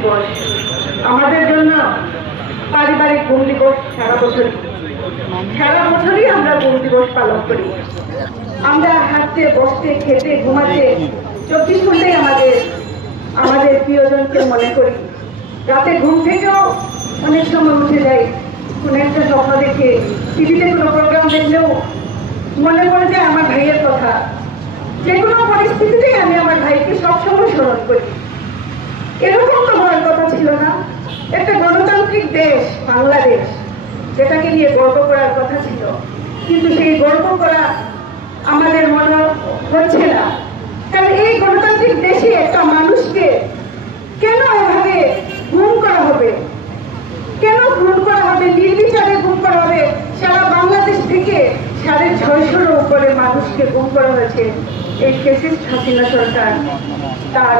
দিবস আমাদের জন্য পারিবারিক গুম দিবস। সারা বছরই আমরা গুম দিবস পালন করি। আমরা হাঁটতে, বসতে, খেতে, ঘুমাতে 24 ঘন্টাই আমাদের প্রিয়জনকে মনে করি। রাতে ঘুম থেকেও অনেক সময় উঠে যাই, কোন একটা স্বপ্ন দেখে, টিভিতে কোনো প্রোগ্রাম দেখলেও মনে পড়ে যায় আমার ভাইয়ের কথা। যে কোনো পরিস্থিতিতেই আমি আমার ভাইকে সবসময় স্মরণ করি। এরকম তো হওয়ার কথা ছিল না। একটা গণতান্ত্রিক দেশ বাংলাদেশ, যেটাকে নিয়ে গর্ব করার কথা ছিল, কিন্তু সেই গর্ব করা আমাদের মনে হচ্ছে না। কারণ এই গণতান্ত্রিক দেশে একটা মানুষকে কেন এভাবে গুম করা হবে, কেন গুম করা হবে, নির্বিচারে গুম করা হবে? সারা বাংলাদেশ থেকে 650-এর উপরে মানুষকে গুম করা হয়েছে এই ফ্যাসিস্ট হাসিনা সরকার তার